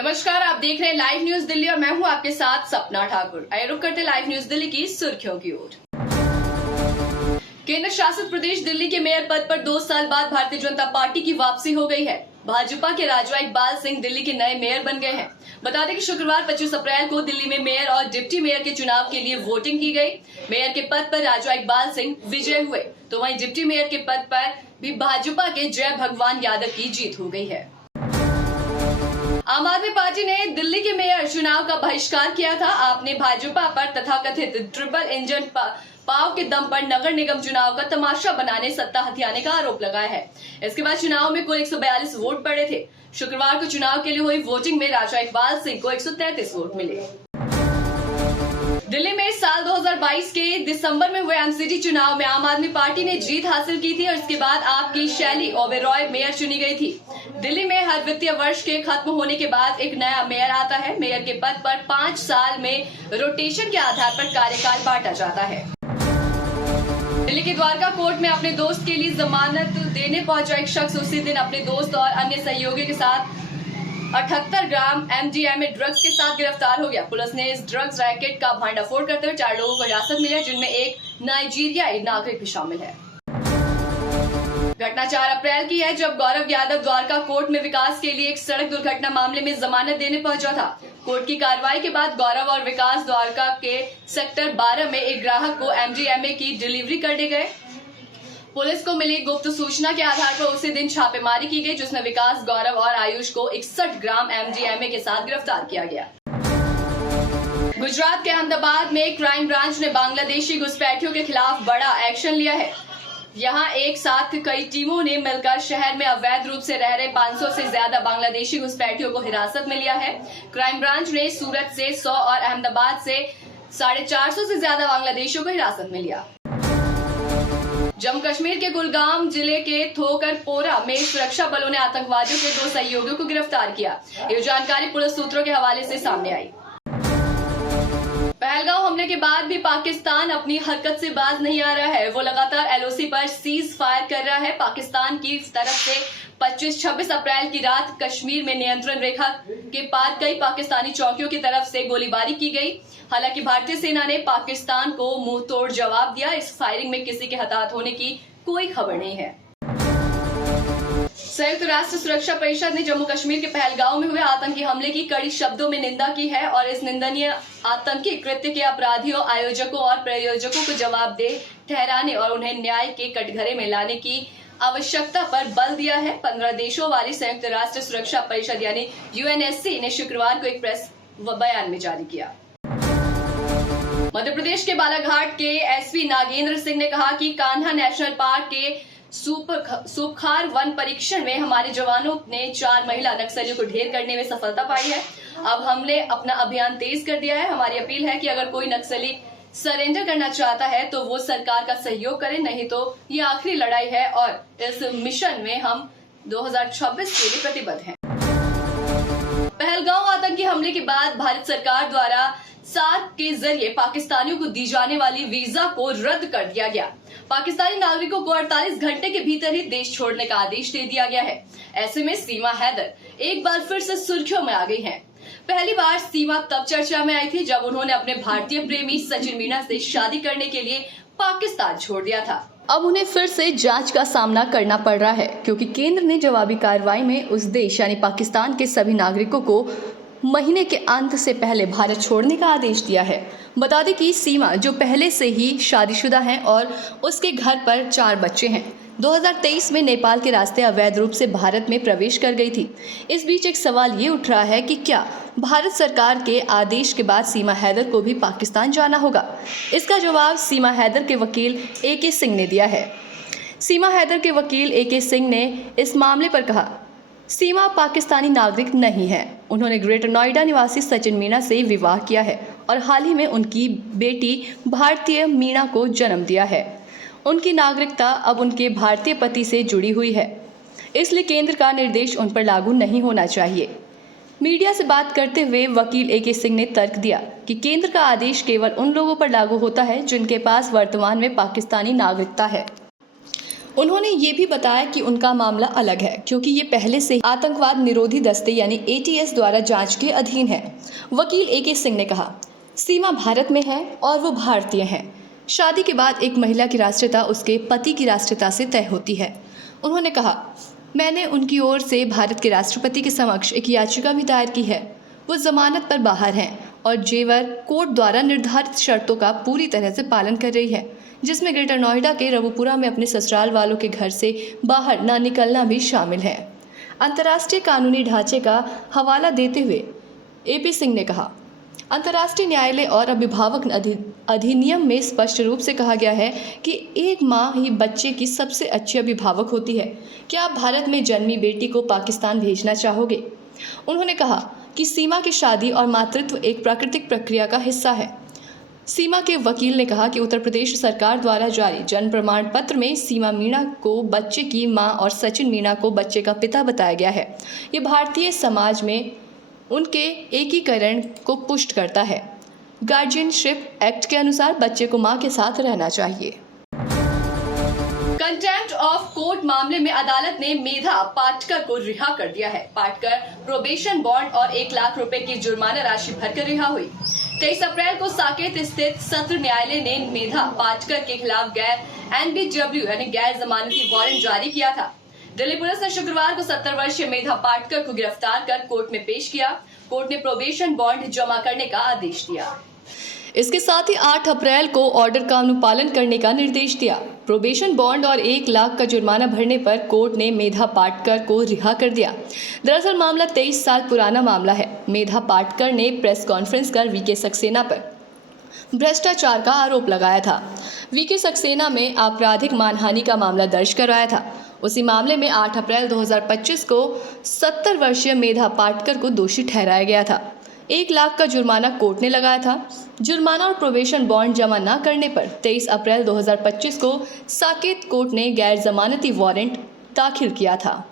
नमस्कार, आप देख रहे हैं लाइव न्यूज दिल्ली और मैं हूं आपके साथ सपना ठाकुर। आइए रुक करते लाइव न्यूज दिल्ली की सुर्खियों की ओर। केंद्र शासित प्रदेश दिल्ली के मेयर पद पर 2 साल बाद भारतीय जनता पार्टी की वापसी हो गई है। भाजपा के राजवा इकबाल सिंह दिल्ली के नए मेयर बन गए हैं। बता दें कि शुक्रवार 25 अप्रैल को दिल्ली में मेयर और डिप्टी मेयर के चुनाव के लिए वोटिंग की गई। मेयर के पद पर राजवा इकबाल सिंह विजय हुए, तो वहीं डिप्टी मेयर के पद पर भी भाजपा के जय भगवान यादव की जीत हो गई है। आम आदमी पार्टी ने दिल्ली के मेयर चुनाव का बहिष्कार किया था। आपने भाजपा पर तथाकथित ट्रिपल इंजन पाव के दम पर नगर निगम चुनाव का तमाशा बनाने, सत्ता हथियाने का आरोप लगाया है। इसके बाद चुनाव में कुल 142 वोट पड़े थे। शुक्रवार को चुनाव के लिए हुई वोटिंग में राजा इकबाल सिंह को 133 वोट मिले। दिल्ली में साल 2022 के दिसंबर में हुए एमसीडी चुनाव में आम आदमी पार्टी ने जीत हासिल की थी और इसके बाद आपकी शैली ओबेरॉय मेयर चुनी गई थी। दिल्ली में हर वित्तीय वर्ष के खत्म होने के बाद एक नया मेयर आता है। मेयर के पद पर 5 साल में रोटेशन के आधार पर कार्यकाल बांटा जाता है। दिल्ली के द्वारका कोर्ट में अपने दोस्त के लिए जमानत देने पहुंचा एक शख्स उसी दिन अपने दोस्त और अन्य सहयोगियों के साथ 78 ग्राम MDMA ड्रग्स के साथ गिरफ्तार हो गया। पुलिस ने इस ड्रग्स रैकेट का भंडाफोड़ करते हुए 4 लोगों को हिरासत में लिया, जिनमें एक नाइजीरियाई नागरिक भी शामिल है। घटना 4 अप्रैल की है, जब गौरव यादव द्वारका कोर्ट में विकास के लिए एक सड़क दुर्घटना मामले में जमानत देने पहुंचा था। कोर्ट की कार्रवाई के बाद गौरव और विकास द्वारका के सेक्टर 12 में एक ग्राहक को MDMA की डिलीवरी करने गए। पुलिस को मिली गुप्त सूचना के आधार पर उसी दिन छापेमारी की गई, जिसमें विकास, गौरव और आयुष को 61 ग्राम MDMA के साथ गिरफ्तार किया गया। गुजरात के अहमदाबाद में क्राइम ब्रांच ने बांग्लादेशी घुसपैठियों के खिलाफ बड़ा एक्शन लिया है। यहां एक साथ कई टीमों ने मिलकर शहर में अवैध रूप से रह रहे 500 से ज्यादा बांग्लादेशी घुसपैठियों को हिरासत में लिया है। क्राइम ब्रांच ने सूरत से 100 और अहमदाबाद से 450 से ज्यादा बांग्लादेशियों को हिरासत में लिया। जम्मू कश्मीर के कुलगाम जिले के थोकरपोरा में सुरक्षा बलों ने आतंकवादियों के 2 सहयोगियों को गिरफ्तार किया। ये जानकारी पुलिस सूत्रों के हवाले से सामने आई। पहलगांव हमले के बाद भी पाकिस्तान अपनी हरकत से बाज नहीं आ रहा है। वो लगातार LOC पर सीज फायर कर रहा है। पाकिस्तान की तरफ से 25-26 अप्रैल की रात कश्मीर में नियंत्रण रेखा के पार कई पाकिस्तानी चौकियों की तरफ से गोलीबारी की गई। हालांकि भारतीय सेना ने पाकिस्तान को मुंह तोड़ जवाब दिया। इस फायरिंग में किसी के हताहत होने की कोई खबर नहीं है। संयुक्त राष्ट्र सुरक्षा परिषद ने जम्मू कश्मीर के पहलगांव में हुए आतंकी हमले की कड़ी शब्दों में निंदा की है और इस निंदनीय आतंकी कृत्य के अपराधियों, आयोजकों और प्रायोजकों को जवाबदेह ठहराने और उन्हें न्याय के कटघरे में लाने की आवश्यकता पर बल दिया है। 15 देशों वाली संयुक्त राष्ट्र सुरक्षा परिषद यानी UNSC ने शुक्रवार को एक प्रेस बयान में जारी किया। मध्य प्रदेश के बालाघाट के SP नागेंद्र सिंह ने कहा कि कान्हा नेशनल पार्क के सुपखार वन परीक्षण में हमारे जवानों ने 4 महिला नक्सलियों को ढेर करने में सफलता पाई है। अब हमने अपना अभियान तेज कर दिया है। हमारी अपील है कि अगर कोई नक्सली सरेंडर करना चाहता है तो वो सरकार का सहयोग करे, नहीं तो ये आखिरी लड़ाई है और इस मिशन में हम 2026 के लिए प्रतिबद्ध हैं। पहलगांव आतंकी हमले के बाद भारत सरकार द्वारा सार्क के जरिए पाकिस्तानियों को दी जाने वाली वीजा को रद्द कर दिया गया। पाकिस्तानी नागरिकों को 48 घंटे के भीतर ही देश छोड़ने का आदेश दे दिया गया है। ऐसे में सीमा हैदर एक बार फिर से सुर्खियों में आ गई हैं। पहली बार सीमा तब चर्चा में आई थी जब उन्होंने अपने भारतीय प्रेमी सचिन मीणा से शादी करने के लिए पाकिस्तान छोड़ दिया था। अब उन्हें फिर से जांच का सामना करना पड़ रहा है, क्योंकि केंद्र ने जवाबी कार्रवाई में उस देश यानी पाकिस्तान के सभी नागरिकों को महीने के अंत से पहले भारत छोड़ने का आदेश दिया है। बता दें कि सीमा जो पहले से ही शादीशुदा हैं और उसके घर पर 4 बच्चे हैं, 2023 में नेपाल के रास्ते अवैध रूप से भारत में प्रवेश कर गई थी। इस बीच एक सवाल ये उठ रहा है कि क्या भारत सरकार के आदेश के बाद सीमा हैदर को भी पाकिस्तान जाना होगा? इसका जवाब सीमा हैदर के वकील AK सिंह ने दिया है। सीमा हैदर के वकील AK सिंह ने इस मामले पर कहा, सीमा पाकिस्तानी नागरिक नहीं है। उन्होंने ग्रेटर नोएडा निवासी सचिन मीणा से विवाह किया है और हाल ही में उनकी बेटी भारतीय मीणा को जन्म दिया है। उनकी नागरिकता अब उनके भारतीय पति से जुड़ी हुई है, इसलिए केंद्र का निर्देश उन पर लागू नहीं होना चाहिए। मीडिया से बात करते हुए वकील AK सिंह ने तर्क दिया कि केंद्र का आदेश केवल उन लोगों पर लागू होता है जिनके पास वर्तमान में पाकिस्तानी नागरिकता है। उन्होंने ये भी बताया कि उनका मामला अलग है क्योंकि ये पहले से ही आतंकवाद निरोधी दस्ते यानी ATS द्वारा जांच के अधीन है। वकील AK सिंह ने कहा, सीमा भारत में है और वो भारतीय है। शादी के बाद एक महिला की राष्ट्रीयता उसके पति की राष्ट्रीयता से तय होती है। उन्होंने कहा, मैंने उनकी ओर से भारत के राष्ट्रपति के समक्ष एक याचिका भी दायर की है। वो जमानत पर बाहर हैं और जेवर कोर्ट द्वारा निर्धारित शर्तों का पूरी तरह से पालन कर रही है, जिसमें ग्रेटर नोएडा के रघुपुरा में अपने ससुराल वालों के घर से बाहर न निकलना भी शामिल है। अंतर्राष्ट्रीय कानूनी ढांचे का हवाला देते हुए AP सिंह ने कहा, अंतर्राष्ट्रीय न्यायालय और अभिभावक अधिनियम में स्पष्ट रूप से कहा गया है कि एक माँ ही बच्चे की सबसे अच्छी अभिभावक होती है। क्या आप भारत में जन्मी बेटी को पाकिस्तान भेजना चाहोगे? उन्होंने कहा कि सीमा की शादी और मातृत्व एक प्राकृतिक प्रक्रिया का हिस्सा है। सीमा के वकील ने कहा कि उत्तर प्रदेश सरकार द्वारा जारी जन्म प्रमाण पत्र में सीमा मीणा को बच्चे की मां और सचिन मीणा को बच्चे का पिता बताया गया है। ये भारतीय समाज में उनके एकीकरण को पुष्ट करता है। गार्जियनशिप एक्ट के अनुसार बच्चे को मां के साथ रहना चाहिए। कंटेम्प्ट ऑफ कोर्ट मामले में अदालत ने मेधा पाटकर को रिहा कर दिया है। पाटकर प्रोबेशन बॉन्ड और 1 लाख रुपए की जुर्माना राशि भरकर रिहा हुई। 23 अप्रैल को साकेत स्थित सत्र न्यायालय ने मेधा पाटकर के खिलाफ गैर NBW यानी गैर जमानती वारंट जारी किया था। दिल्ली पुलिस ने शुक्रवार को 70 वर्षीय मेधा पाटकर को गिरफ्तार कर कोर्ट में पेश किया। कोर्ट ने प्रोबेशन बॉन्ड जमा करने का आदेश दिया। इसके साथ ही 8 अप्रैल को ऑर्डर का अनुपालन करने का निर्देश दिया। प्रोबेशन बॉन्ड और 1 लाख का जुर्माना भरने पर कोर्ट ने मेधा पाटकर को रिहा कर दिया। दरअसल मामला 23 साल पुराना मामला है। मेधा पाटकर ने प्रेस कॉन्फ्रेंस कर VK सक्सेना पर भ्रष्टाचार का आरोप लगाया था। VK सक्सेना में आपराधिक मानहानि का मामला दर्ज करवाया था। उसी मामले में 8 अप्रैल 2025 को 70 वर्षीय मेधा पाटकर को दोषी ठहराया गया था। 1 लाख का जुर्माना कोर्ट ने लगाया था। जुर्माना और प्रोबेशन बॉन्ड जमा न करने पर 23 अप्रैल 2025 को साकेत कोर्ट ने गैर जमानती वारंट दाखिल किया था।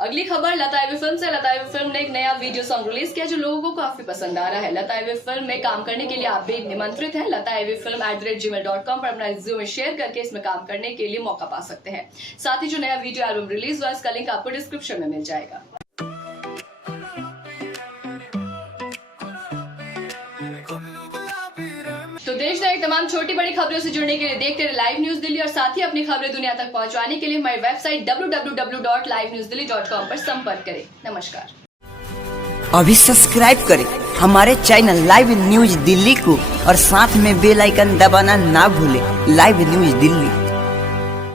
अगली खबर लता एवी फिल्म से। लता एवी फिल्म ने एक नया वीडियो सॉन्ग रिलीज किया जो लोगों को काफी पसंद आ रहा है। लता एवी फिल्म में काम करने के लिए आप भी निमंत्रित हैं। lataevifilm@gmail.com पर अपना रिज्यूमे शेयर करके इसमें काम करने के लिए मौका पा सकते हैं। साथ ही जो नया वीडियो एल्बम रिलीज हुआ इसका लिंक आपको डिस्क्रिप्शन में मिल जाएगा। तो देश दुनिया की तमाम छोटी बड़ी खबरों से जुड़ने के लिए देखते रहे लाइव न्यूज दिल्ली और साथ ही अपनी खबरें दुनिया तक पहुंचाने के लिए हमारी वेबसाइट www.livenewsdelhi.com पर संपर्क करें। नमस्कार। अभी सब्सक्राइब करें हमारे चैनल लाइव न्यूज दिल्ली को और साथ में बेल आइकन दबाना ना भूलें। Live news Delhi.